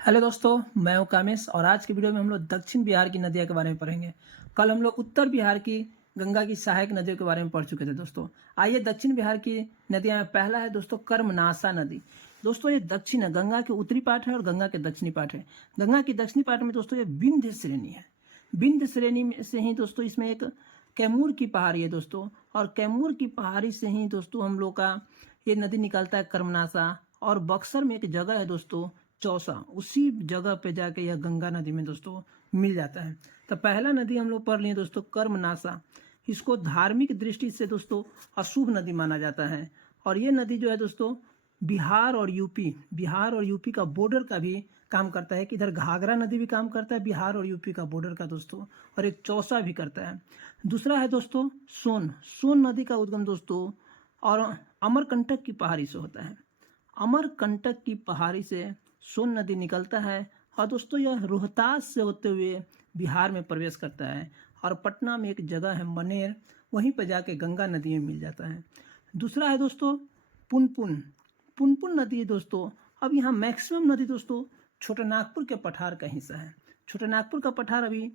Hello दोस्तों, मैं हूं कामेश और आज की वीडियो में हम लोग दक्षिण बिहार की नदियों के बारे में पढ़ेंगे। कल हम लोग उत्तर बिहार की गंगा की सहायक नदियों के बारे में पढ़ चुके थे दोस्तों। आइए दक्षिण बिहार की नदियों में पहला है दोस्तों कर्मनाशा नदी। दोस्तों ये दक्षिण है, गंगा के उत्तरी पार्ट है और गंगा के दक्षिणी पार्ट है। गंगा की दक्षिणी पार्ट में दोस्तों ये विंध्य श्रेणी है। विंध्य श्रेणी में से ही दोस्तों इसमें एक कैमूर की पहाड़ी है दोस्तों, और कैमूर की पहाड़ी से ही दोस्तों हम लोग का ये नदी निकलता है कर्मनाशा। और बक्सर में एक जगह है दोस्तों चौसा, उसी जगह पे जाके यह गंगा नदी में दोस्तों मिल जाता है। तो पहला नदी हम लोग पढ़ लिए दोस्तों कर्मनाशा। इसको धार्मिक दृष्टि से दोस्तों अशुभ नदी माना जाता है। और ये नदी जो है दोस्तों बिहार और यूपी का बॉर्डर का भी काम करता है। कि इधर घाघरा नदी भी काम करता है बिहार और यूपी का बॉर्डर का दोस्तों, और एक चौसा भी करता है। दूसरा है दोस्तों सोन नदी का उद्गम दोस्तों और अमरकंटक की पहाड़ी से होता है। अमरकंटक की पहाड़ी से सोन नदी निकलता है और दोस्तों यह रोहतास से होते हुए बिहार में प्रवेश करता है। और पटना में एक जगह है मनेर, वहीं पर जाके गंगा नदी में मिल जाता है। दूसरा है दोस्तों पुनपुन नदी दोस्तों। अब यहाँ मैक्सिमम नदी दोस्तों छोटानागपुर के पठार का हिस्सा है। छोटानागपुर का पठार अभी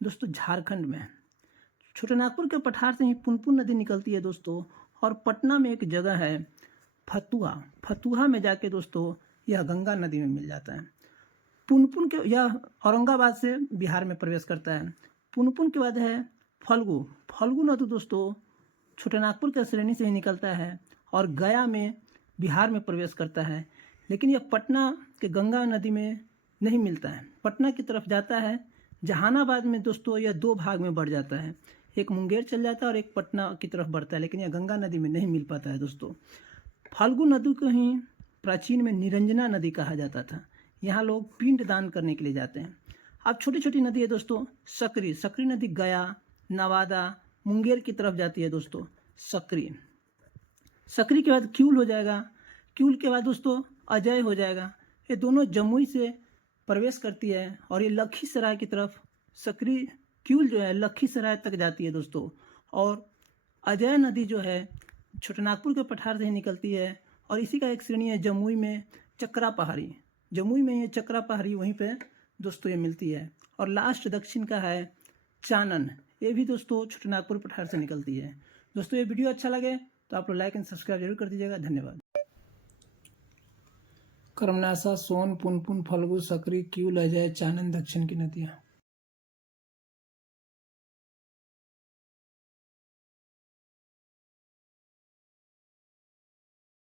दोस्तों झारखंड में है। छोटानागपुर के पठार से ही पुनपुन नदी निकलती है दोस्तों। और पटना में एक जगह है फतुहा में जाके दोस्तों यह गंगा नदी में मिल जाता है। पुनपुन के यह औरंगाबाद से बिहार में प्रवेश करता है। पुनपुन के बाद है फल्गु नदी दोस्तों छोटानागपुर के श्रेणी से ही निकलता है और गया में बिहार में प्रवेश करता है। लेकिन यह पटना के गंगा नदी में नहीं मिलता है, पटना की तरफ जाता है। जहानाबाद में दोस्तों यह दो भाग में बढ़ जाता है, एक मुंगेर चल जाता है और एक पटना की तरफ बढ़ता है। लेकिन यह गंगा नदी में नहीं मिल पाता है दोस्तों। फाल्गु नदी को ही प्राचीन में निरंजना नदी कहा जाता था। यहाँ लोग पिंड दान करने के लिए जाते हैं। अब छोटी छोटी नदी है दोस्तों सकरी नदी गया, नवादा, मुंगेर की तरफ जाती है दोस्तों। सकरी के बाद क्यूल हो जाएगा, क्यूल के बाद दोस्तों अजय हो जाएगा। ये दोनों जमुई से प्रवेश करती है और ये लखीसराय की तरफ सकरी क्यूल जो है लखीसराय तक जाती है दोस्तों। और अजय नदी जो है छोटानागपुर के पठार से ही निकलती है। और इसी का एक श्रेणी है जमुई में चक्रा पहाड़ी। जमुई में ये चक्रा पहाड़ी वहीं पे दोस्तों ये मिलती है। और लास्ट दक्षिण का है चानन, ये भी दोस्तों छोटानागपुर पठार से निकलती है। दोस्तों ये वीडियो अच्छा लगे तो आप लोग लाइक एंड सब्सक्राइब जरूर कर दीजिएगा। धन्यवाद। कर्मनाशा, सोन, पुनपुन, फल्गु, सकरी, क्यूल, अजय, चानन दक्षिण की नदियाँ।